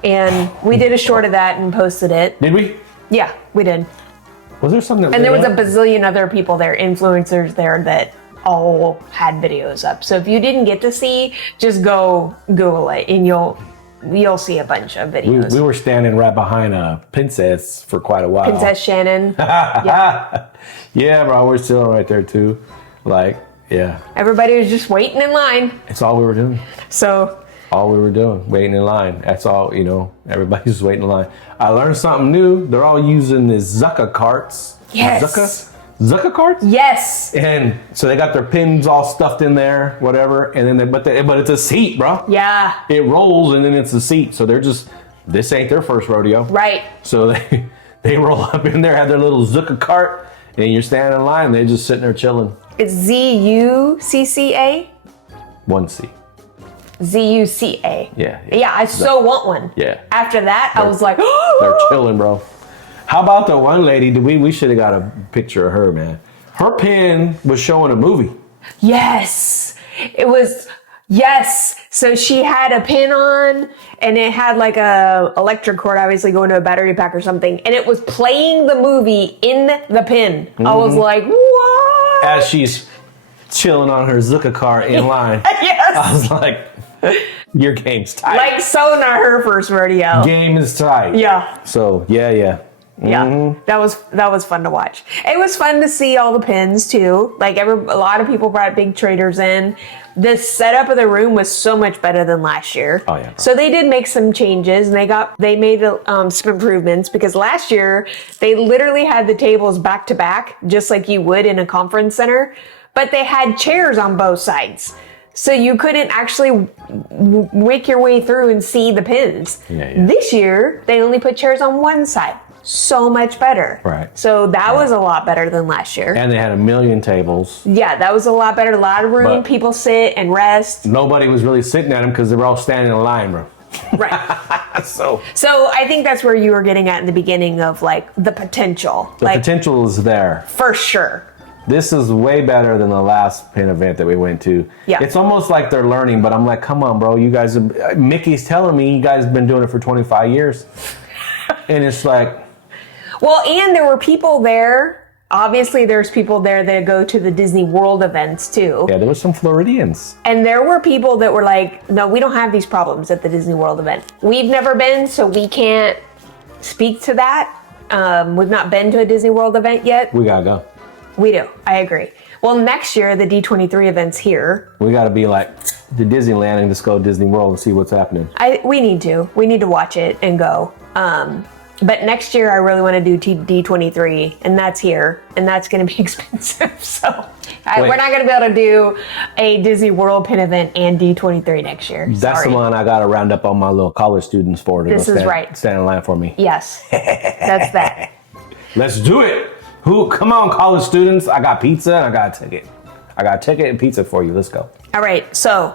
And we did a short of that and posted it. Did we? Yeah, we did. Was there something? And there was a bazillion other people there, influencers there that all had videos up. So if you didn't get to see, just go Google it and you'll see a bunch of videos. We were standing right behind a princess for quite a while. Princess Shannon. Yeah, bro, we're still right there too. Like, yeah. Everybody was just waiting in line. It's all we were doing. So all we were doing, waiting in line. That's all, everybody's just waiting in line. I learned something new. They're all using the Zucca carts. Yes. Zucca carts? Yes. And so they got their pins all stuffed in there, whatever. And then but it's a seat, bro. Yeah. It rolls and then it's a seat. So they're just, this ain't their first rodeo. Right. So they roll up in there, have their little Zucca cart, and you're standing in line, and they're just sitting there chilling. It's Z-U-C-C-A? One C. Z-U-C-A. Yeah. Yeah, I so want one. Yeah. After that, I was like, they're chilling, bro. How about the one lady? We should have got a picture of her, man. Her pin was showing a movie. Yes. It was, yes. So she had a pin on, and it had like a electric cord, obviously going to a battery pack or something, and it was playing the movie in the pin. Mm-hmm. I was like, what? As she's chilling on her Zucca car in line. Yes. I was like, your game's tight. Like, so not her first rodeo. Game is tight. Yeah. So, yeah. Yeah, that was fun to watch. It was fun to see all the pins too. Like a lot of people brought big traders in. The setup of the room was so much better than last year. Oh yeah. So they did make some changes, and they made some improvements, because last year they literally had the tables back to back, just like you would in a conference center, but they had chairs on both sides. So you couldn't actually wake your way through and see the pins. Yeah. This year, they only put chairs on one side. So much better. Right. So that was a lot better than last year. And they had 1,000,000 tables. Yeah, that was a lot better. A lot of room. People sit and rest. Nobody was really sitting at them because they were all standing in line, bro. Right. So I think that's where you were getting at in the beginning of like the potential. The potential is there. For sure. This is way better than the last pin event that we went to. Yeah. It's almost like they're learning, but I'm like, come on, bro. You guys, Mickey's telling me you guys have been doing it for 25 years. And it's like... Well, and there were people there. Obviously, there's people there that go to the Disney World events too. Yeah, there were some Floridians. And there were people that were like, no, we don't have these problems at the Disney World event. We've never been, so we can't speak to that. We've not been to a Disney World event yet. We gotta go. We do. I agree. Well, next year, the D23 event's here. We gotta be like the Disneyland and just go to Disney World and see what's happening. We need to. We need to watch it and go. But next year, I really want to do D23, and that's here, and that's going to be expensive. So we're not going to be able to do a Disney World pin event and D23 next year. That's the one I got to round up all my little college students for. To this is right. Stand in line for me. Yes, that's that. Let's do it. Come on, college students. I got pizza and I got a ticket. I got a ticket and pizza for you. Let's go. All right, so...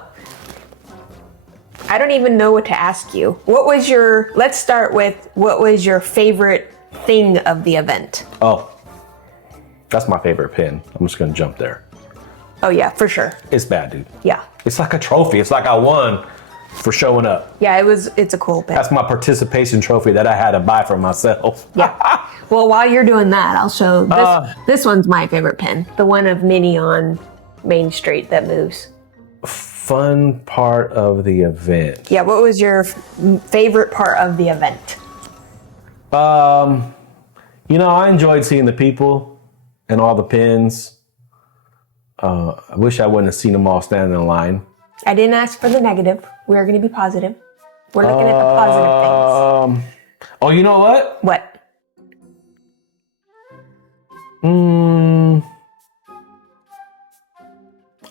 I don't even know what to ask you. Let's start with, what was your favorite thing of the event? Oh, that's my favorite pin. I'm just going to jump there. Oh yeah, for sure. It's bad, dude. Yeah. It's like a trophy. It's like I won for showing up. Yeah, it's a cool pin. That's my participation trophy that I had to buy for myself. Yeah. Well, while you're doing that, I'll show this. This one's my favorite pin. The one of Minnie on Main Street that moves. Fun part of the event. Yeah, what was your favorite part of the event? I enjoyed seeing the people and all the pins. I wish I wouldn't have seen them all standing in line. I didn't ask for the negative. We're going to be positive. We're looking at the positive things. Oh, you know what? What?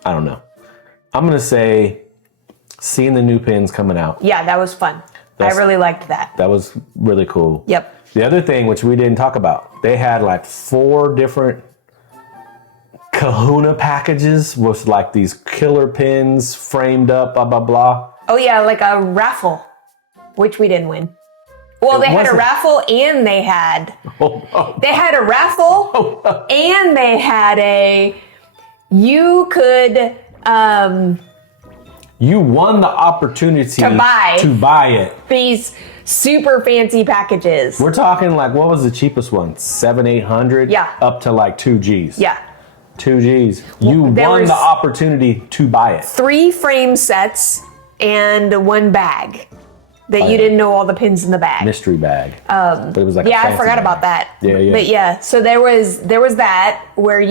I don't know. I'm going to say seeing the new pins coming out. Yeah, that was fun. I really liked that. That was really cool. Yep. The other thing, which we didn't talk about, they had like 4 different Kahuna packages with like these killer pins framed up, blah, blah, blah. Oh, yeah, like a raffle, which we didn't win. Well, they had a raffle and they had Hold on. They had a raffle, and they had you could, you won the opportunity to buy it. These super fancy packages. We're talking like, what was the cheapest one? 700-800? Yeah. Up to like 2 G's. Yeah. 2 G's. You won the opportunity to buy it. 3 frame sets and 1 bag that you didn't know all the pins in the bag. Mystery bag. But it was like I forgot about that. Yeah. But yeah, so there was that where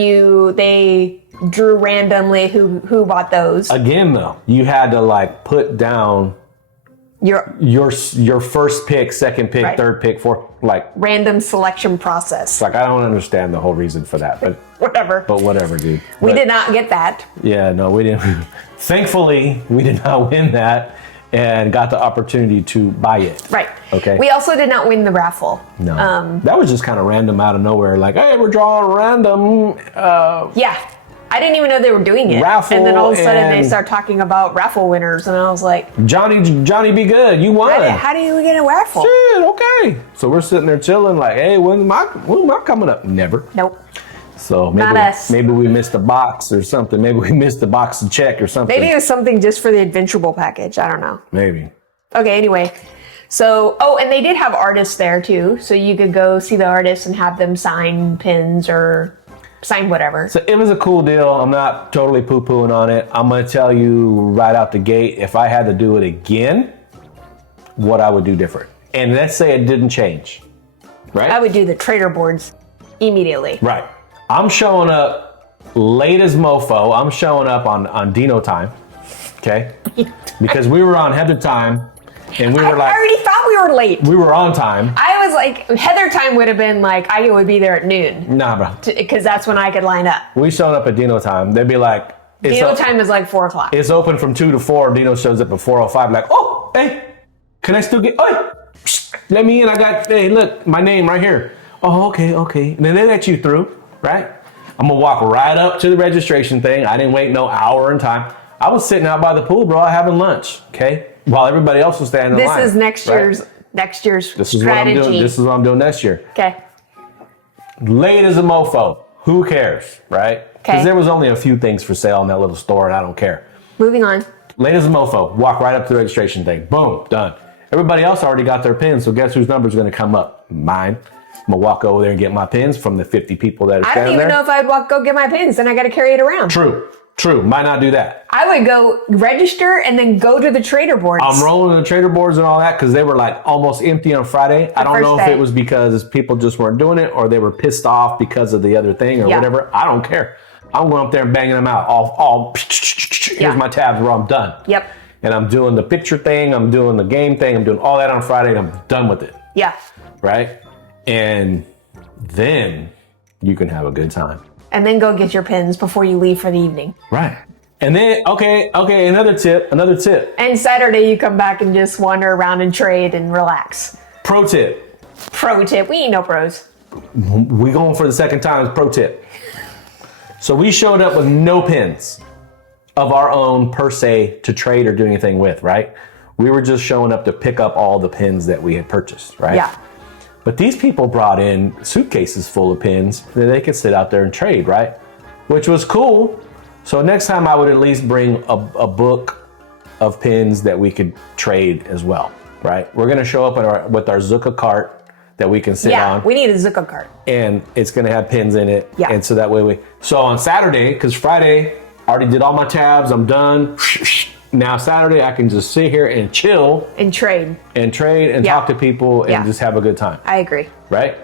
they drew randomly who bought those. Again, though, you had to like put down your first pick, second pick, Right. third pick, fourth, like random selection process. like I don't understand the whole reason for that, but Whatever. But whatever, dude. We did not get that. Yeah, no, we didn't. Thankfully, we did not win that and got the opportunity to buy it. Right. Okay. We also did not win the raffle. No. That was just kind of random out of nowhere. Like, hey, we're drawing random. Yeah. I didn't even know they were doing it. Raffle, and then all of a sudden they and start talking about raffle winners, and I was like, Johnny, be good. You won. how do you get a raffle? Shit, okay. So we're sitting there chilling, like, hey, when am I coming up? Never. Nope. So Not us. maybe we missed a box or something. Maybe we missed a box to check or something. Maybe it was something just for the Adventure Bowl package. I don't know. Maybe. Okay, anyway. So, and they did have artists there too. So you could go see the artists and have them sign pins or sign whatever. So it was a cool deal. I'm not totally poo-pooing on it. I'm going to tell you right out the gate, if I had to do it again, what I would do different. And let's say it didn't change, right? I would do the trader boards immediately. Right. I'm showing up late as mofo. I'm showing up on Dino time, okay? Because we were on Heather time, and we were I already thought we were late. we were on time. I was like, Heather time would have been like, I would be there at noon. Nah, bro. Because that's when I could line up. We showed up at Dino time. They'd be like, Dino time is like 4 o'clock. It's open from 2 to 4. Dino shows up at 4:05. Like, oh, hey, can I still get? Oh, let me in. I got. Hey, look, my name right here. Oh, okay. And then they let you through, right? I'm gonna walk right up to the registration thing. I didn't wait no hour in time. I was sitting out by the pool, bro, having lunch. Okay, while everybody else was standing in line. This is next right? year's This is strategy. what I'm doing. This is what I'm doing next year. Okay. Late as a mofo. Who cares, right? Because Okay. there was only a few things for sale in that little store, and I don't care. Moving on. Late as a mofo, walk right up to the registration thing. Boom, done. Everybody else already got their pins, so guess whose number's going to come up? Mine. I'm going to walk over there and get my pins from the 50 people that are I don't standing even there. know if I'd go get my pins, then I got to carry it around. True. Might not do that. I would go register and then go to the trader boards. I'm rolling the trader boards and all that because they were like almost empty on Friday. I don't know if it was because people just weren't doing it or they were pissed off because of the other thing or whatever. I don't care. I'm going up there and banging them out. All here's my tabs where I'm done. Yep. And I'm doing the picture thing. I'm doing the game thing. I'm doing all that on Friday and I'm done with it. Yeah. Right? And then you can have a good time. And then go get your pins before you leave for the evening. Right. And then, okay, another tip. And Saturday you come back and just wander around and trade and relax. Pro tip. Pro tip. We ain't no pros. We going for the second time. Pro tip. So we showed up with no pins of our own per se to trade or do anything with, right? We were just showing up to pick up all the pins that we had purchased, right? Yeah. But these people brought in suitcases full of pins that they could sit out there and trade, right? Which was cool. So next time I would at least bring a book of pins that we could trade as well, right? We're gonna show up with our Zucca cart that we can sit on. Yeah, we need a Zucca cart. And it's gonna have pins in it. Yeah. And so that way so on Saturday, because Friday, I already did all my tabs, I'm done. Now Saturday, I can just sit here and chill. And trade. And trade and talk to people and just have a good time. I agree. Right?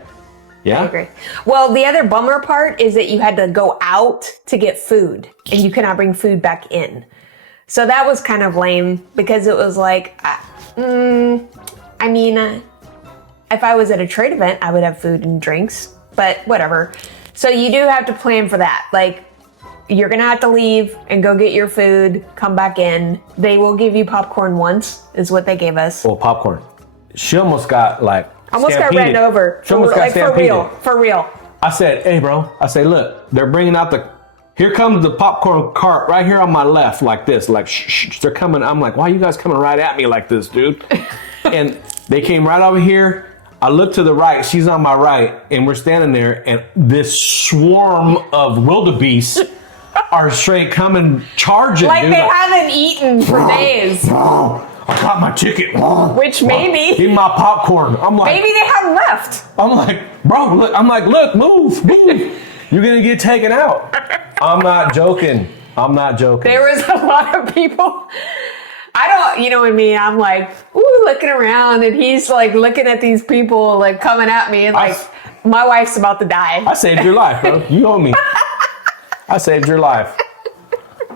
Yeah? I agree. Well, the other bummer part is that you had to go out to get food and you cannot bring food back in. So that was kind of lame because it was like, if I was at a trade event, I would have food and drinks, but whatever. So you do have to plan for that. Like, you're going to have to leave and go get your food, come back in. They will give you popcorn once, is what they gave us. Well, popcorn. She almost got Got ran over. She almost got stampeded. For real. I said, hey, bro. I say, look, they're bringing out here comes the popcorn cart right here on my left like this. Like, shh, they're coming. I'm like, why are you guys coming right at me like this, dude? And they came right over here. I look to the right, she's on my right, and we're standing there, and this swarm of wildebeest are straight coming charging. Like dude. they haven't eaten for days. I got my ticket. Which maybe. Eat my popcorn. I'm like, Maybe they have left. I'm like, bro, look, look, move. You're going to get taken out. I'm not joking. There was a lot of people. You know what I mean? I'm like, ooh, looking around, and he's like looking at these people like coming at me, and like, my wife's about to die. I saved your life, bro. You owe me. I saved your life.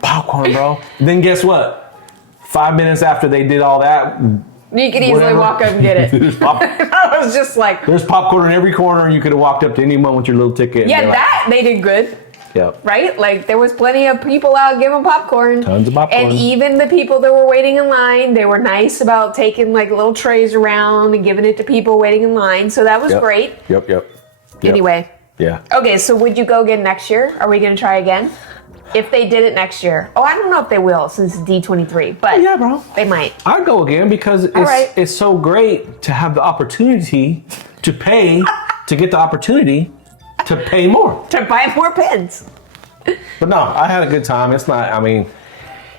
Popcorn, bro. Then guess what? 5 minutes after they did all that, you could easily walk up and get it. I was just like, there's popcorn in every corner, and you could have walked up to anyone with your little ticket. Yeah, that they did good. Yep. Right? Like, there was plenty of people out giving popcorn. Tons of popcorn. And even the people that were waiting in line, they were nice about taking like little trays around and giving it to people waiting in line. So that was great. Yep. Anyway. Yeah. Okay, so would you go again next year? Are we going to try again? If they did it next year. Oh, I don't know if they will since it's D23, but yeah, bro. They might. I'd go again because it's so great to have the opportunity to pay, to get the opportunity to pay more. To buy more pins. But no, I had a good time. It's not, I mean,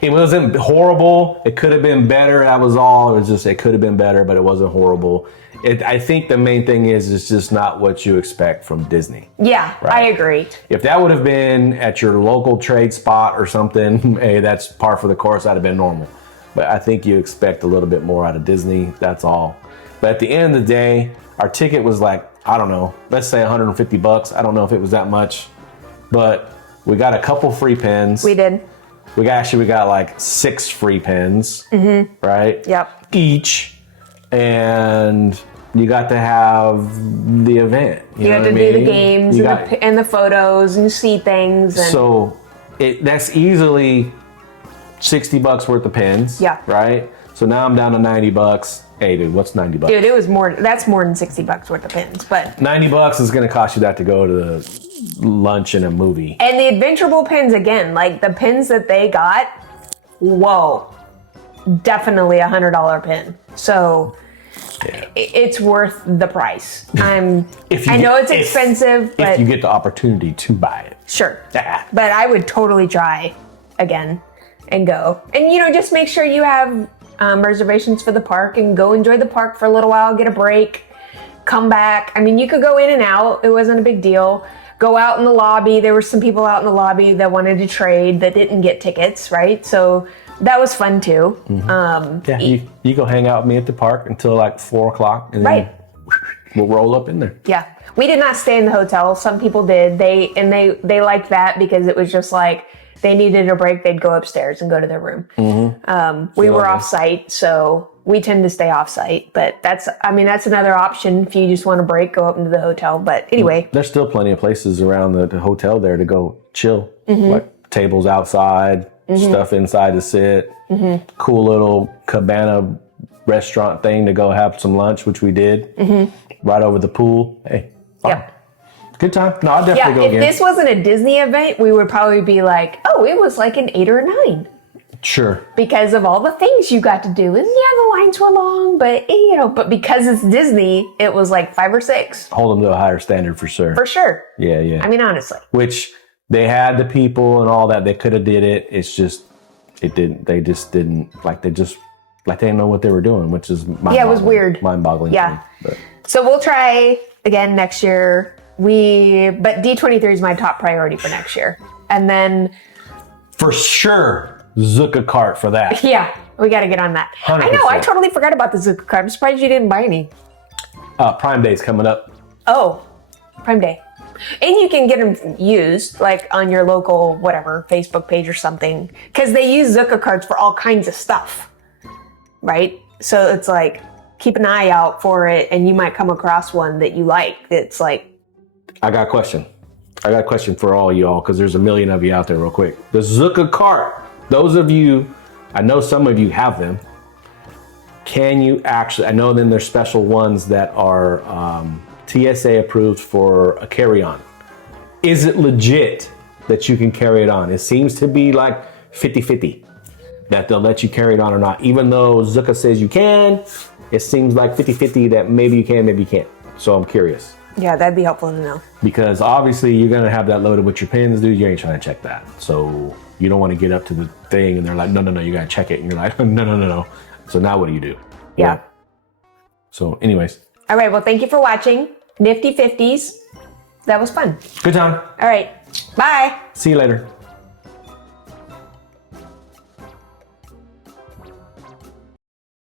it wasn't horrible. It could have been better. That was all. It was just, it could have been better, but it wasn't horrible. I think the main thing is it's just not what you expect from Disney. Yeah, right? I agree. If that would have been at your local trade spot or something, hey, that's par for the course. That'd have been normal. But I think you expect a little bit more out of Disney. That's all. But at the end of the day, our ticket was like, I don't know, let's say $150. I don't know if it was that much, but we got a couple free pins. We did. We got like 6 free pins, right? Yep. Each, and you got to have the event. You got to do the games and the photos and see things. And so that's easily $60 worth of pins. Yeah. Right. So now I'm down to $90. Hey, dude, what's $90? Dude, it was more. That's more than $60 worth of pins. But $90 is going to cost you that to go to the lunch and a movie. And the Adventurable pins again, like the pins that they got. Whoa, definitely $100 pin. So it's worth the price. I know it's expensive, but if you get the opportunity to buy it, sure. But I would totally try again and go, and just make sure you have reservations for the park and go enjoy the park for a little while, get a break, come back. I mean, you could go in and out. It wasn't a big deal. Go out in the lobby. There were some people out in the lobby that wanted to trade that didn't get tickets, right? So that was fun too. You go hang out with me at the park until like 4:00, and then we'll roll up in there. Yeah, we did not stay in the hotel. Some people did. They liked that because it was just like they needed a break. They'd go upstairs and go to their room. We were off site, so we tend to stay off site. But that's another option if you just want a break. Go up into the hotel. But anyway, there's still plenty of places around the hotel there to go chill, like tables outside. Stuff inside to sit, cool little cabana restaurant thing to go have some lunch, which we did, right over the pool. Hey, good time. No, I'll definitely go again. If this wasn't a Disney event, we would probably be like, oh, it was like an 8 or a 9. Sure. Because of all the things you got to do. And the lines were long, but but because it's Disney, it was like 5 or 6. Hold them to a higher standard for sure. For sure. Yeah. I mean, honestly. Which they had the people and all that. They could have did it. It's just, it didn't. They just didn't. They didn't know what they were doing, which is mind-boggling. Yeah, it was weird. Mind-boggling. Yeah. So we'll try again next year. But D23 is my top priority for next year. And then for sure, Zucca cart for that. Yeah, we got to get on that. 100%. I know. I totally forgot about the Zucca cart. I'm surprised you didn't buy any. Prime Day's coming up. Oh, Prime Day. And you can get them used, like on your local, whatever, Facebook page or something. Because they use Zucca cards for all kinds of stuff. Right? So it's like, keep an eye out for it, and you might come across one that you like. It's like... I got a question for all y'all, because there's a million of you out there real quick. The Zucca cart. Those of you, I know some of you have them. Can you actually... I know then there's special ones that are... TSA approved for a carry-on. Is it legit that you can carry it on? It seems to be like 50-50 that they'll let you carry it on or not. Even though Zucca says you can, it seems like 50-50 that maybe you can, maybe you can't. So I'm curious. Yeah, that'd be helpful to know. Because obviously you're going to have that loaded with your pins, dude. You ain't trying to check that. So you don't want to get up to the thing and they're like, no, you got to check it. And you're like, no. So now what do you do? Yeah. So anyways. All right. Well, thank you for watching Nifty 50s. That was fun. Good time. All right. Bye. See you later.